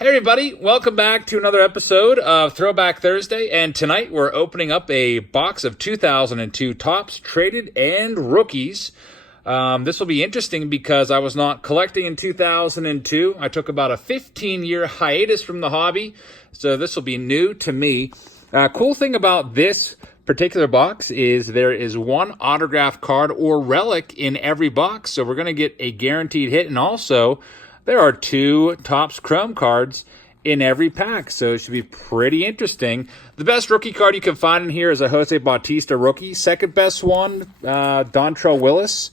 Hey everybody, welcome back to another episode of Throwback Thursday, and tonight we're opening up a box of 2002 Topps Traded and Rookies. This will be interesting because I was not collecting in 2002. I took about a 15-year hiatus from the hobby, so this will be new to me. Cool thing about this particular box is there is one autograph card or relic in every box, so we're going to get a guaranteed hit, and also there are two Topps Chrome cards in every pack, so it should be pretty interesting. The best rookie card you can find in here is a Jose Bautista rookie. Second best one, Dontrelle Willis.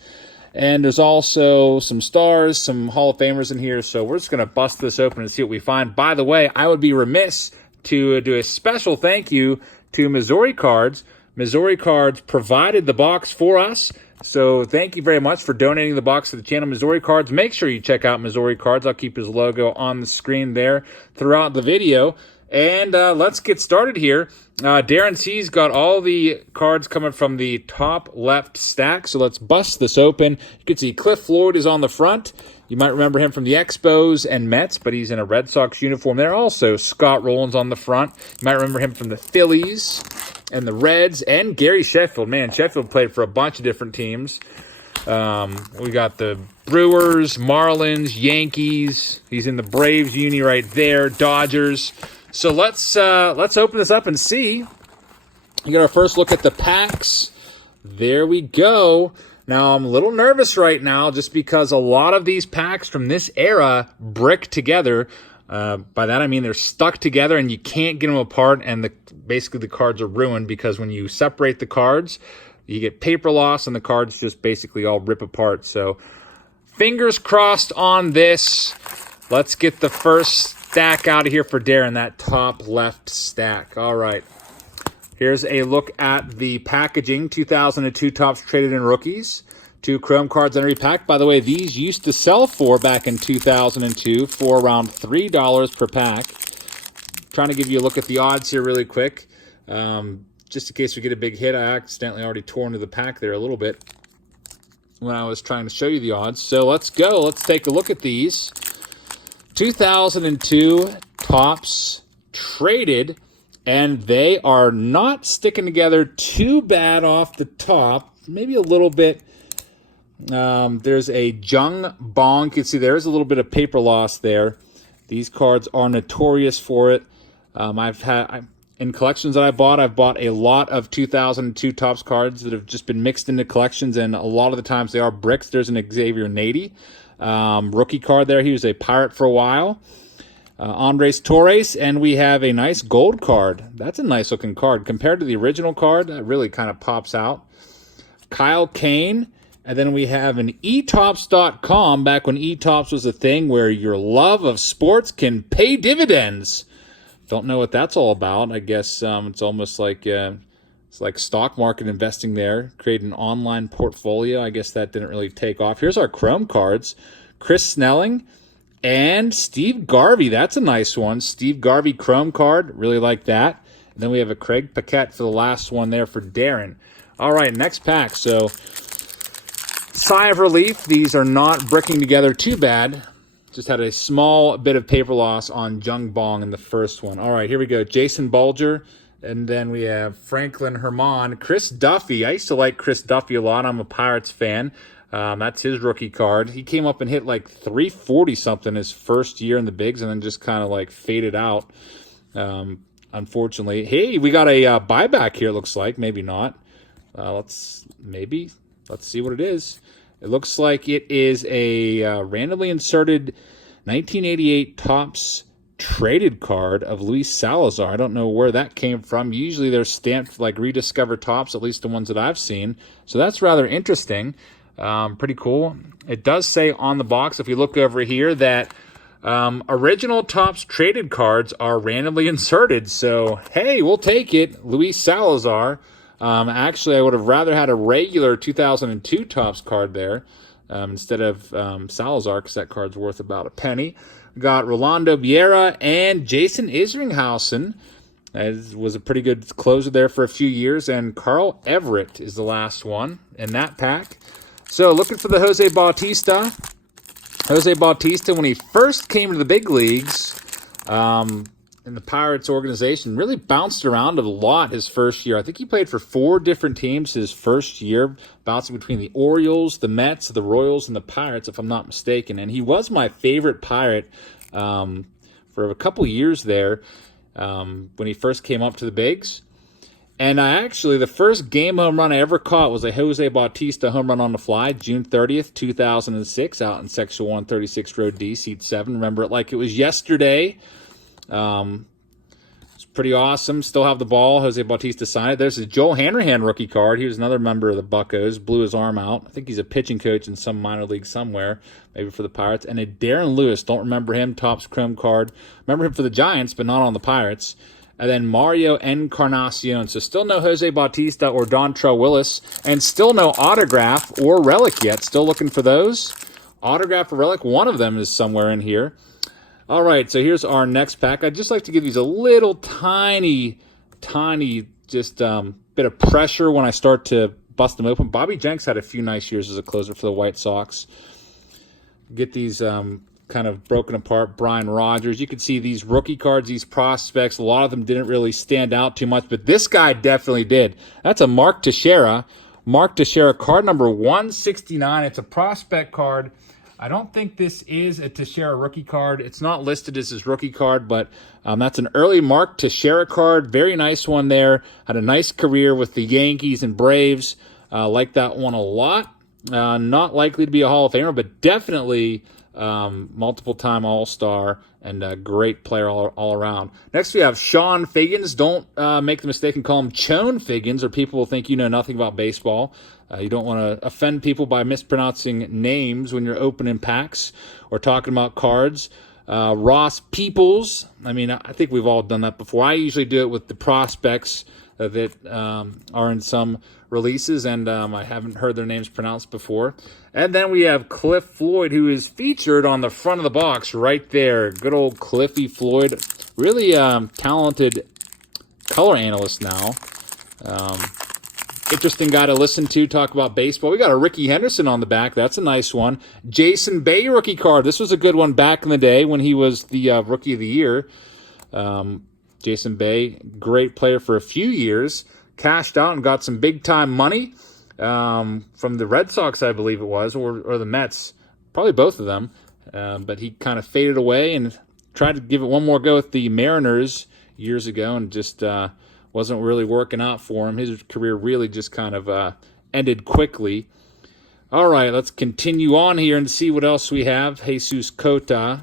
And there's also some stars, some Hall of Famers in here, so we're just going to bust this open and see what we find. By the way, I would be remiss to do a special thank you to Missouri Cards. Missouri Cards provided the box for us, so thank you very much for donating the box to the channel, Missouri Cards. Make sure you check out Missouri Cards. I'll keep his logo on the screen there throughout the video. And let's get started here. Darren C's got all the cards coming from the top left stack, so let's bust this open. You can see Cliff Floyd is on the front. You might remember him from the Expos and Mets, but he's in a Red Sox uniform there. Also, Scott Rowland's on the front. You might remember him from the Phillies and the Reds, and Gary Sheffield. Man, Sheffield played for a bunch of different teams. We got the Brewers, Marlins, Yankees. He's in the Braves uni right there, Dodgers. So let's open this up and see. You got our first look at the packs. There we go. Now, I'm a little nervous right now just because a lot of these packs from this era brick together. By that I mean they're stuck together and you can't get them apart, and basically the cards are ruined because when you separate the cards, you get paper loss and the cards just basically all rip apart. So fingers crossed on this. Let's get the first stack out of here for Darren, that top left stack. All right. Here's a look at the packaging. 2002 Topps Traded and Rookies. Two Chrome cards in every pack. By the way, these used to sell for back in 2002 for around $3 per pack. Trying to give you a look at the odds here really quick. Just in case we get a big hit, I accidentally already tore into the pack there a little bit when I was trying to show you the odds. So let's go. Let's take a look at these. 2002 Topps Traded, and they are not sticking together too bad off the top. Maybe a little bit. There's a Jung Bong. You can see there's a little bit of paper loss there. These cards are notorious for it. In collections that I've bought a lot of 2002 Topps cards that have just been mixed into collections, and a lot of the times they are bricks. There's an Xavier Nady rookie card there. He was a Pirate for a while. Andres Torres, and we have a nice gold card. That's a nice looking card compared to the original card. That really kind of pops out. Kyle Kane, and then we have an eTopps.com, back when eTopps was a thing where your love of sports can pay dividends. Don't know what that's all about. I guess it's almost like it's like stock market investing there. Create an online portfolio. I guess that didn't really take off. Here's our Chrome cards. Chris Snelling and Steve Garvey. That's a nice one. Steve Garvey Chrome card. Really like that. And then we have a Craig Paquette for the last one there for Darren. All right, next pack. So sigh of relief. These are not bricking together too bad. Just had a small bit of paper loss on Jung Bong in the first one. All right, here we go. Jason Bulger. And then we have Franklin Herman. Chris Duffy. I used to like Chris Duffy a lot. I'm a Pirates fan. That's his rookie card. He came up and hit like 340-something his first year in the bigs and then just kind of like faded out, unfortunately. Hey, we got a buyback here, it looks like. Maybe not. Let's see what it is. It looks like it is a randomly inserted 1988 Topps Traded card of Luis Salazar. I don't know where that came from. Usually they're stamped like Rediscover Topps, at least the ones that I've seen. So that's rather interesting. Pretty cool. It does say on the box, if you look over here, that original Topps Traded cards are randomly inserted. So, hey, we'll take it. Luis Salazar. Actually, I would have rather had a regular 2002 Topps card there instead of Salazar, because that card's worth about a penny. We got Rolando Vieira and Jason Isringhausen. That was a pretty good closer there for a few years. And Carl Everett is the last one in that pack. So looking for the Jose Bautista. Jose Bautista, when he first came to the big leagues, in the Pirates organization. Really bounced around a lot his first year. I think he played for 4 different teams his first year, bouncing between the Orioles, the Mets, the Royals, and the Pirates, if I'm not mistaken. And he was my favorite Pirate for a couple years there when he first came up to the bigs. And the first game home run I ever caught was a Jose Bautista home run on the fly, June 30th, 2006, out in Section 136, Row D, Seat 7. Remember it like it was yesterday. It's pretty awesome. Still have the ball. Jose Bautista signed it. There's a Joel Hanrahan rookie card. He was another member of the Buccos. Blew his arm out. I think he's a pitching coach in some minor league somewhere, maybe for the Pirates. And a Darren Lewis. Don't remember him. Topps Chrome card. Remember him for the Giants, but not on the Pirates. And then Mario Encarnacion. So still no Jose Bautista or Dontrelle Willis. And still no autograph or relic yet. Still looking for those. Autograph or relic. One of them is somewhere in here. All right, so here's our next pack. I'd just like to give these a little tiny, just bit of pressure when I start to bust them open. Bobby Jenks had a few nice years as a closer for the White Sox. Get these kind of broken apart. Brian Rogers. You can see these rookie cards, these prospects. A lot of them didn't really stand out too much, but this guy definitely did. That's a Mark Teixeira. Mark Teixeira, card number 169. It's a prospect card. I don't think this is a Teixeira rookie card. It's not listed as his rookie card, but that's an early Mark Teixeira card. Very nice one there. Had a nice career with the Yankees and Braves. Like that one a lot. Not likely to be a Hall of Famer, but definitely multiple-time All-Star and a great player all around. Next, we have Sean Fagins. Don't make the mistake and call him Chone Fagins, or people will think you know nothing about baseball. You don't want to offend people by mispronouncing names when you're opening packs or talking about cards. Ross Peoples. I mean, I think we've all done that before. I usually do it with the prospects that are in some releases, and I haven't heard their names pronounced before. And then we have Cliff Floyd, who is featured on the front of the box right there. Good old Cliffy Floyd. Really talented color analyst now. Interesting guy to listen to, talk about baseball. We got a Rickey Henderson on the back. That's a nice one. Jason Bay rookie card. This was a good one back in the day when he was the Rookie of the Year. Jason Bay, great player for a few years. Cashed out and got some big-time money from the Red Sox, I believe it was, or the Mets. Probably both of them. But he kind of faded away and tried to give it one more go with the Mariners years ago and just wasn't really working out for him. His career really just kind of ended quickly. All right, let's continue on here and see what else we have. Jesus Cota,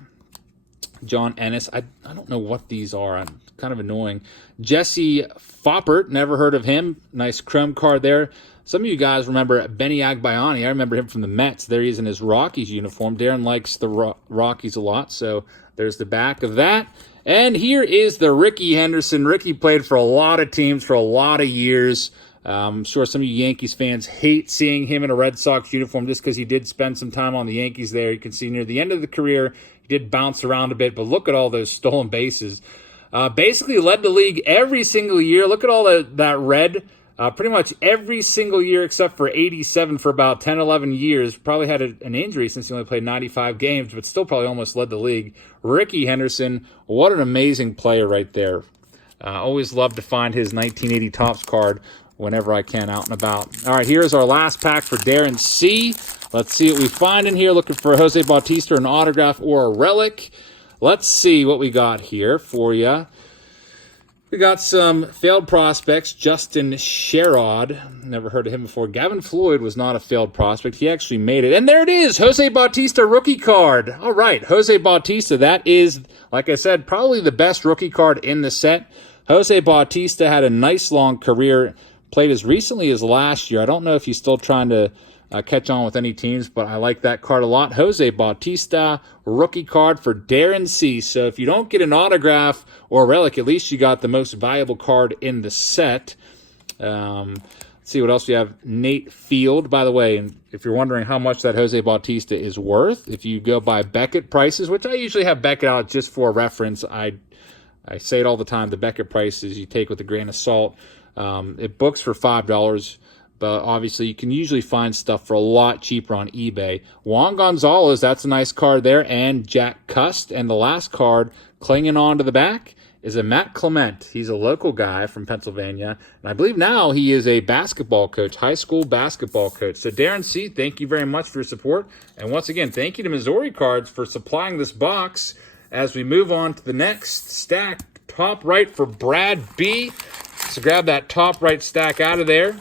John Ennis. I don't know what these are. I'm kind of annoying. Jesse Foppert, never heard of him. Nice chrome card there. Some of you guys remember Benny Agbayani. I remember him from the Mets. There he is in his Rockies uniform. Darren likes the Rockies a lot, so there's the back of that. And here is the Rickey Henderson. Rickey played for a lot of teams for a lot of years. I'm sure some of you Yankees fans hate seeing him in a Red Sox uniform just because he did spend some time on the Yankees there. You can see near the end of the career, he did bounce around a bit, but look at all those stolen bases. Basically led the league every single year. Look at all that red. Pretty much every single year except for 87 for about 10, 11 years. Probably had an injury since he only played 95 games, but still probably almost led the league. Rickey Henderson, what an amazing player right there. Always love to find his 1980 Topps card whenever I can out and about. All right, here's our last pack for Darren C. Let's see what we find in here. Looking for Jose Bautista, an autograph or a relic. Let's see what we got here for you. We got some failed prospects. Justin Sherrod, never heard of him before. Gavin Floyd was not a failed prospect. He actually made it. And there it is, Jose Bautista rookie card. All right, Jose Bautista. That is, like I said, probably the best rookie card in the set. Jose Bautista had a nice long career, played as recently as last year. I don't know if he's still trying to catch on with any teams, but I like that card a lot. Jose Bautista, rookie card for Darren C. So if you don't get an autograph or a relic, at least you got the most valuable card in the set. Let's see what else we have. Nate Field, by the way, and if you're wondering how much that Jose Bautista is worth, if you go by Beckett prices, which I usually have Beckett out just for reference, I say it all the time, the Beckett prices you take with a grain of salt. It books for $5, but obviously you can usually find stuff for a lot cheaper on eBay. Juan Gonzalez, that's a nice card there, and Jack Cust. And the last card clinging on to the back is a Matt Clement. He's a local guy from Pennsylvania, and I believe now he is a basketball coach, high school basketball coach. So Darren C., thank you very much for your support. And once again, thank you to Missouri Cards for supplying this box. As we move on to the next stack, top right for Brad B. So grab that top right stack out of there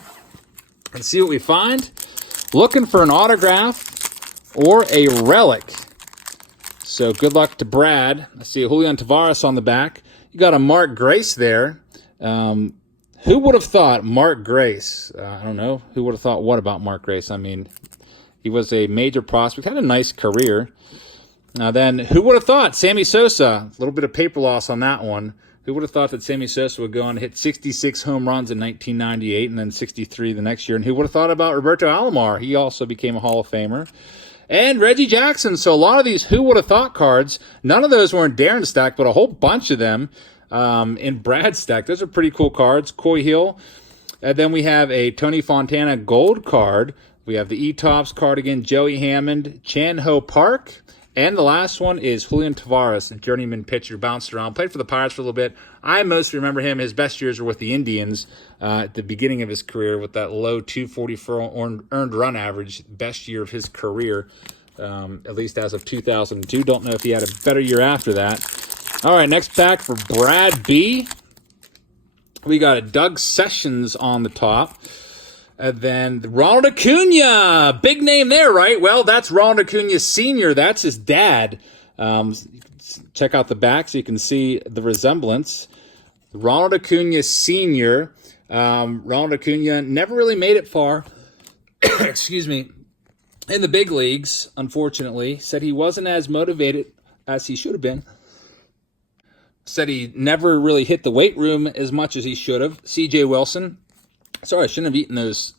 and see what we find. Looking for an autograph or a relic. So good luck to Brad. I see a Julian Tavares on the back. You got a Mark Grace there. Who would have thought Mark Grace? I don't know. Who would have thought what about Mark Grace? I mean, he was a major prospect. Had a nice career. Then who would have thought Sammy Sosa? A little bit of paper loss on that one. Who would have thought that Sammy Sosa would go on and hit 66 home runs in 1998 and then 63 the next year? And who would have thought about Roberto Alomar? He also became a Hall of Famer. And Reggie Jackson. So a lot of these who would have thought cards, none of those were in Darren's stack, but a whole bunch of them in Brad's stack. Those are pretty cool cards. Coy Hill. And then we have a Tony Fontana gold card. We have the TOPPS card again, Joey Hammond, Chan Ho Park. And the last one is Julian Tavares, a journeyman pitcher, bounced around, played for the Pirates for a little bit. I mostly remember him. His best years were with the Indians at the beginning of his career with that low 244 earned run average, best year of his career, at least as of 2002. Don't know if he had a better year after that. All right, next pack for Brad B. We got a Doug Sessions on the top. And then Ronald Acuna, big name there, right? Well, that's Ronald Acuna Sr. That's his dad. Check out the back so you can see the resemblance. Ronald Acuna Sr. Ronald Acuna never really made it far, excuse me, in the big leagues, unfortunately. Said he wasn't as motivated as he should have been. Said he never really hit the weight room as much as he should have. C.J. Wilson. Sorry, I shouldn't have eaten those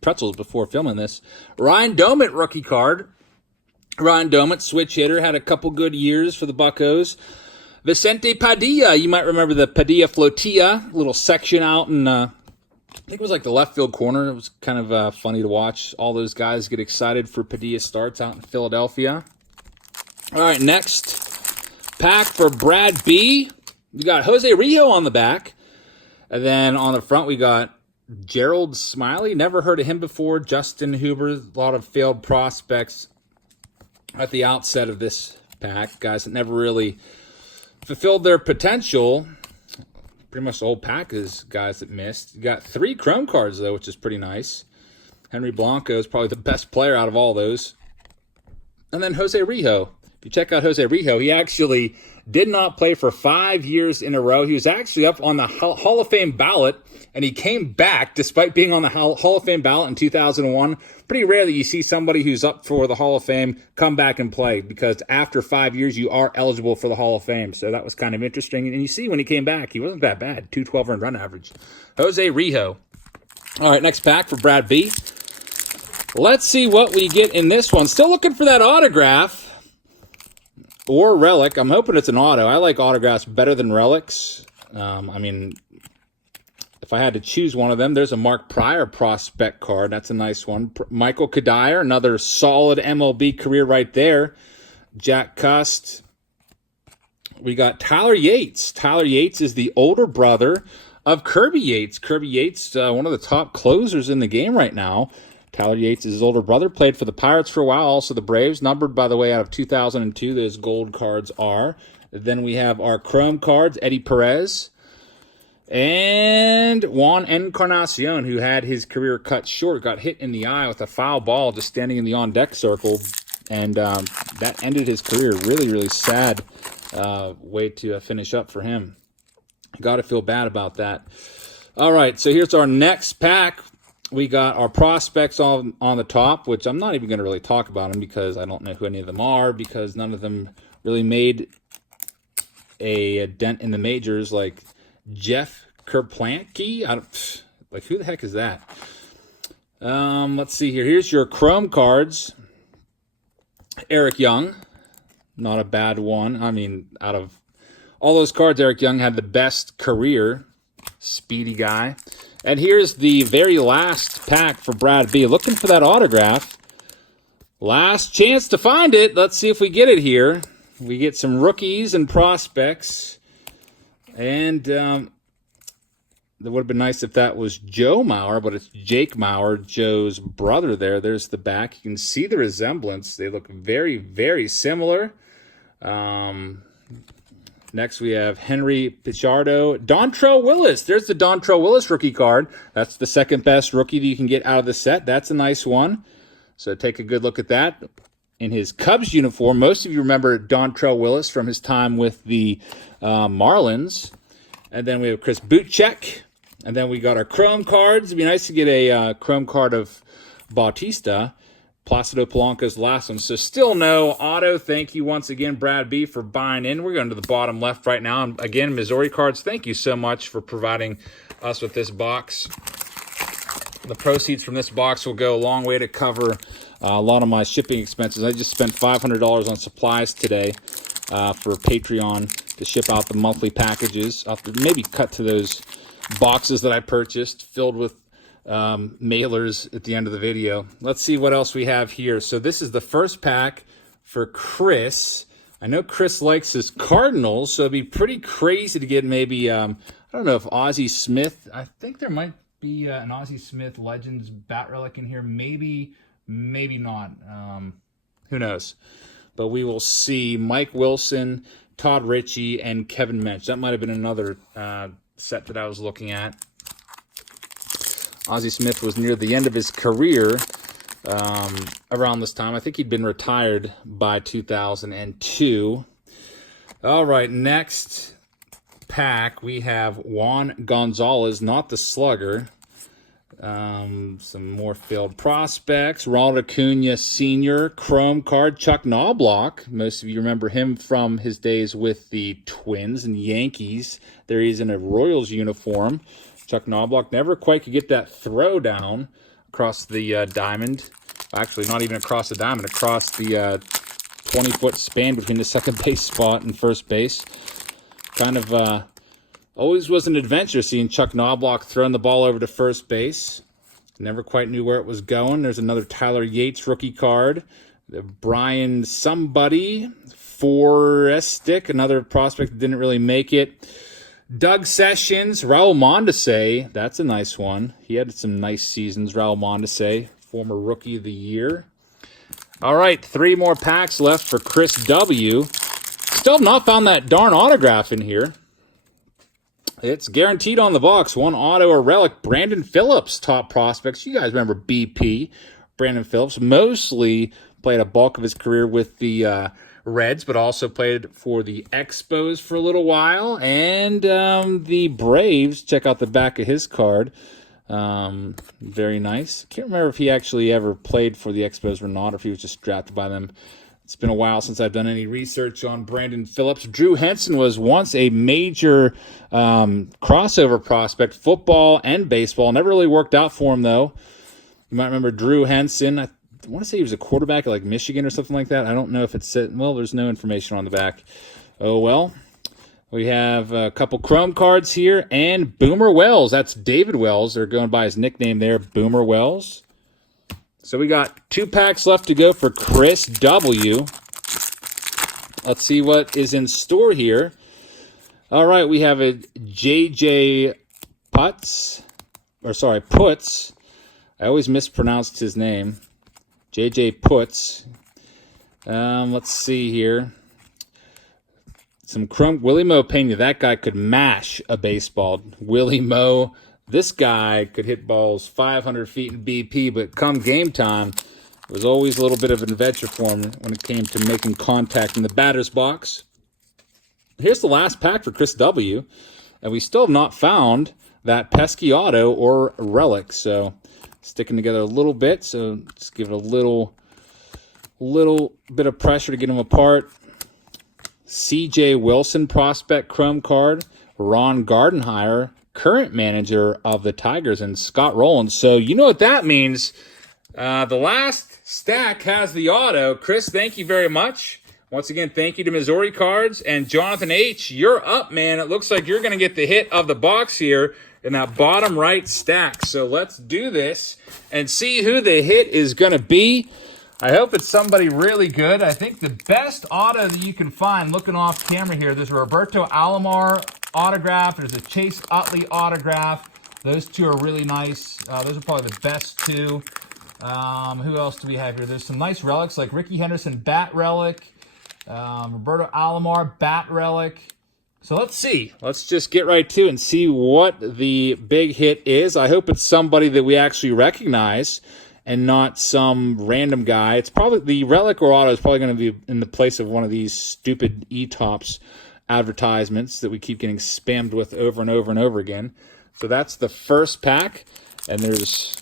pretzels before filming this. Ryan Domit rookie card. Ryan Domit, switch hitter, had a couple good years for the Buccos. Vicente Padilla, you might remember the Padilla Flotilla, little section out in, I think it was like the left field corner. It was kind of funny to watch all those guys get excited for Padilla starts out in Philadelphia. All right, next pack for Brad B. You got Jose Rijo on the back. And then on the front, we got Gerald Smiley, never heard of him before. Justin Huber, a lot of failed prospects at the outset of this pack. Guys that never really fulfilled their potential. Pretty much the whole pack is guys that missed. You got 3 Chrome cards, though, which is pretty nice. Henry Blanco is probably the best player out of all those. And then Jose Rijo. If you check out Jose Rijo, he actually did not play for 5 years in a row. He was actually up on the Hall of Fame ballot, and he came back despite being on the Hall of Fame ballot in 2001. Pretty rare that you see somebody who's up for the Hall of Fame come back and play, because after 5 years, you are eligible for the Hall of Fame. So that was kind of interesting. And you see when he came back, he wasn't that bad. 212 earned run average. Jose Rijo. All right, next pack for Brad B. Let's see what we get in this one. Still looking for that autograph. Or relic. I'm hoping it's an auto. I like autographs better than relics. I mean, if I had to choose one of them, there's a Mark Pryor prospect card. That's a nice one. Michael Kadire, another solid MLB career right there. Jack Cust. We got Tyler Yates. Tyler Yates is the older brother of Kirby Yates. Kirby Yates, one of the top closers in the game right now. Tyler Yates is his older brother, played for the Pirates for a while, also the Braves, numbered, by the way, out of 2002, those gold cards are. Then we have our Chrome cards, Eddie Perez, and Juan Encarnacion, who had his career cut short, got hit in the eye with a foul ball just standing in the on-deck circle, and that ended his career. Really, really sad way to finish up for him. Got to feel bad about that. All right, so here's our next pack. We got our prospects on the top, which I'm not even going to really talk about them because I don't know who any of them are, because none of them really made a dent in the majors, like Jeff Kerplanke. Like, who the heck is that? Let's see here. Here's your Chrome cards. Eric Young, not a bad one. I mean, out of all those cards, Eric Young had the best career. Speedy guy. And here's the very last pack for Brad B. Looking for that autograph. Last chance to find it. Let's see if we get it here. We get some rookies and prospects. And that would have been nice if that was Joe Mauer, but it's Jake Mauer, Joe's brother there. There's the back. You can see the resemblance. They look very, very similar. Next, we have Henry Pichardo. Dontrelle Willis. There's the Dontrelle Willis rookie card. That's the second best rookie that you can get out of the set. That's a nice one. So take a good look at that. In his Cubs uniform, most of you remember Dontrelle Willis from his time with the Marlins. And then we have Chris Bootcheck. And then we got our Chrome cards. It'd be nice to get a Chrome card of Bautista. Placido Polanco's last one. So still no auto. Thank you once again, Brad B, for buying in. We're going to the bottom left right now. And again, Missouri cards, thank you so much for providing us with this box. The proceeds from this box will go a long way to cover a lot of my shipping expenses. I just spent $500 on supplies today for Patreon to ship out the monthly packages. I'll have to maybe cut to those boxes that I purchased filled with mailers at the end of the video. Let's see what else we have here. So this is the first pack for Chris. I know Chris likes his Cardinals, so it'd be pretty crazy to get maybe, I don't know if Ozzie Smith, I think there might be an Ozzie Smith Legends bat relic in here. Maybe not. Who knows? But we will see. Mike Wilson, Todd Ritchie, and Kevin Mensch. That might have been another set that I was looking at. Ozzie Smith was near the end of his career around this time. I think he'd been retired by 2002. All right, next pack, we have Juan Gonzalez, not the slugger. Some more field prospects. Ronald Acuna Sr. Chrome card. Chuck Knobloch. Most of you remember him from his days with the Twins and Yankees. There he's in a Royals uniform. Chuck Knobloch never quite could get that throw down across the diamond. Actually, not even across the diamond. Across the 20-foot span between the second base spot and first base. Kind of always was an adventure seeing Chuck Knobloch throwing the ball over to first base. Never quite knew where it was going. There's another Tyler Yates rookie card. The Brian somebody, Forestic, another prospect that didn't really make it. Doug Sessions, Raul Mondesi, that's a nice one. He had some nice seasons, Raul Mondesi, former Rookie of the Year. All right, 3 more packs left for Chris W. Still have not found that darn autograph in here. It's guaranteed on the box. 1 auto or relic. Brandon Phillips, top prospects. You guys remember BP. Brandon Phillips mostly played a bulk of his career with the Reds, but also played for the Expos for a little while. And the Braves. Check out the back of his card. Very nice. Can't remember if he actually ever played for the Expos or not, or if he was just drafted by them. It's been a while since I've done any research on Brandon Phillips. Drew Henson was once a major crossover prospect, football and baseball. Never really worked out for him, though. You might remember Drew Henson. I want to say he was a quarterback at like Michigan or something like that. I don't know if it's – well, there's no information on the back. Oh, well. We have a couple Chrome cards here and Boomer Wells. That's David Wells. They're going by his nickname there, Boomer Wells. So we got 2 packs left to go for Chris W. Let's see what is in store here. All right, we have a JJ Putz. I always mispronounced his name. JJ Putz. Let's see here. Some Chrome. Willie Mo Pena. That guy could mash a baseball. Willie Mo. This guy could hit balls 500 feet in BP, but come game time, it was always a little bit of an adventure for him when it came to making contact in the batter's box. Here's the last pack for Chris W., and we still have not found that pesky auto or relic, so sticking together a little bit, so just give it a little bit of pressure to get them apart. C.J. Wilson prospect Chrome card, Ron Gardenhire, current manager of the Tigers, and Scott Rowland. So you know what that means. The last stack has the auto. Chris, thank you very much. Once again, thank you to Missouri Cards. And Jonathan H., you're up, man. It looks like you're going to get the hit of the box here. in that bottom right stack. So let's do this and see who the hit is going to be. I hope it's somebody really good. I think the best auto that you can find, looking off camera here, there's a Roberto Alomar autograph. There's a Chase Utley autograph. Those two are really nice. Those are probably the best two. Who else do we have here? There's some nice relics like Rickey Henderson bat relic, Roberto Alomar bat relic. So let's see. Let's just get right to it and see what the big hit is. I hope it's somebody that we actually recognize and not some random guy. It's probably the relic or auto is probably going to be in the place of one of these stupid TOPPS advertisements that we keep getting spammed with over and over and over again. So that's the first pack, and there's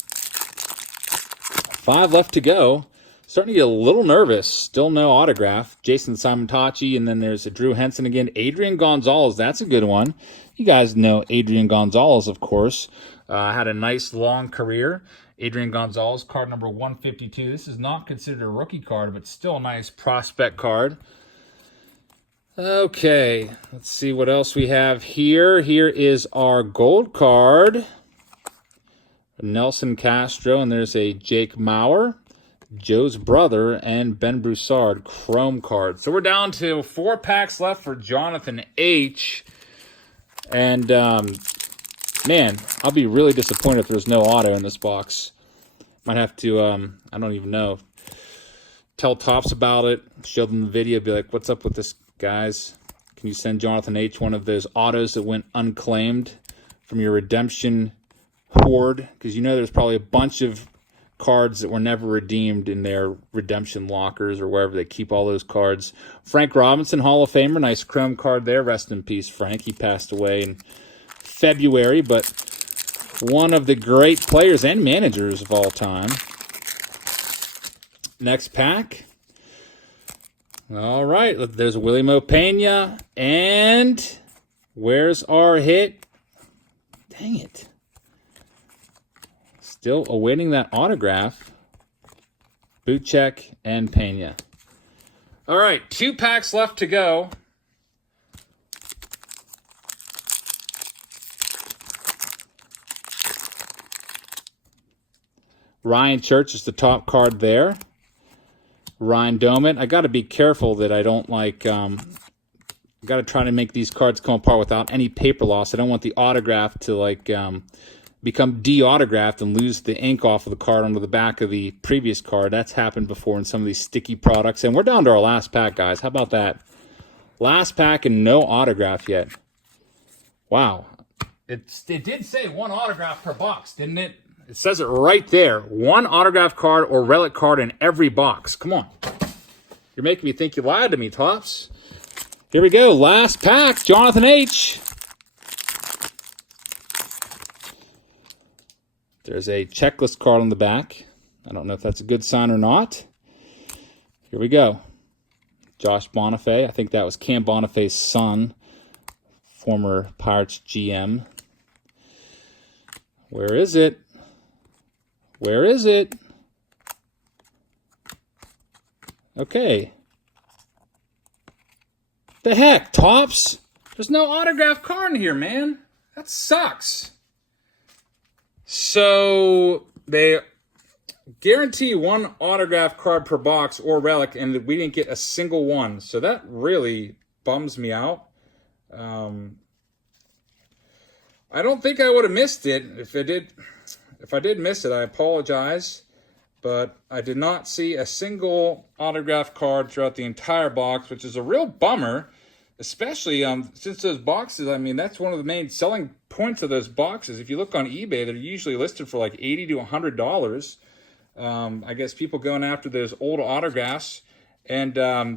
5 left to go. Starting to get a little nervous. Still no autograph. Jason Simontachi, and then there's a Drew Henson again. Adrian Gonzalez, that's a good one. You guys know Adrian Gonzalez, of course. Had a nice long career. Adrian Gonzalez, card number 152. This is not considered a rookie card, but still a nice prospect card. Okay, let's see what else we have here. Here is our gold card. Nelson Castro, and there's a Jake Maurer, Joe's brother, and Ben Broussard chrome card. So we're down to 4 packs left for Jonathan H. And, man, I'll be really disappointed if there's no auto in this box. Might have to, I don't even know, tell TOPPS about it, show them the video, be like, what's up with this, guys? Can you send Jonathan H. one of those autos that went unclaimed from your redemption hoard? Because you know there's probably a bunch of cards that were never redeemed in their redemption lockers or wherever they keep all those cards. Frank Robinson, Hall of Famer. Nice chrome card there. Rest in peace, Frank. He passed away in February, but one of the great players and managers of all time. Next pack. All right, there's Willie Mo Pena, and where's our hit? Dang it. Still awaiting that autograph. Buchek and Pena. All right, 2 packs left to go. Ryan Church is the top card there. Ryan Doman. I got to be careful that I don't like... I got to try to make these cards come apart without any paper loss. I don't want the autograph to like become de-autographed and lose the ink off of the card onto the back of the previous card. That's happened before in some of these sticky products. And we're down to our last pack, guys. How about that? Last pack and no autograph yet. Wow. It did say 1 autograph per box, didn't it? It says it right there. 1 autograph card or relic card in every box. Come on. You're making me think you lied to me, TOPPS. Here we go. Last pack. Jonathan H. There's a checklist card on the back. I don't know if that's a good sign or not. Here we go. Josh Bonifay. I think that was Cam Bonifay's son, former Pirates GM. Where is it? Where is it? Okay. The heck, TOPPS? There's no autograph card in here, man. That sucks. So they guarantee 1 autograph card per box or relic, and we didn't get a single one. So that really bums me out. I don't think I would have missed it. If I did miss it, I apologize. But I did not see a single autograph card throughout the entire box, which is a real bummer. Especially since those boxes, I mean, that's one of the main selling points of those boxes. If you look on eBay, they're usually listed for like $80 to $100. I guess people going after those old autographs. And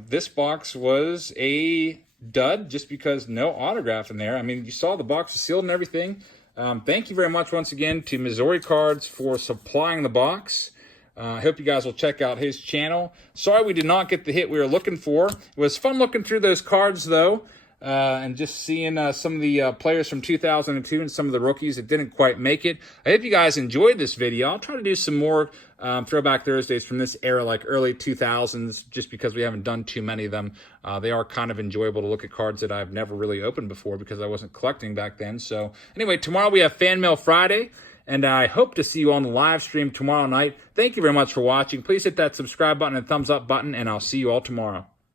this box was a dud just because no autograph in there. I mean, you saw the box was sealed and everything. Thank you very much once again to Missouri Cards for supplying the box. I hope you guys will check out his channel. Sorry we did not get the hit we were looking for. It was fun looking through those cards, though. and just seeing some of the players from 2002 and some of the rookies that didn't quite make it. I hope you guys enjoyed this video. I'll try to do some more Throwback Thursdays from this era, like early 2000s, just because we haven't done too many of them. They are kind of enjoyable to look at cards that I've never really opened before because I wasn't collecting back then. So anyway, tomorrow we have Fan Mail Friday, and I hope to see you on the live stream tomorrow night. Thank you very much for watching. Please hit that subscribe button and thumbs up button, and I'll see you all tomorrow.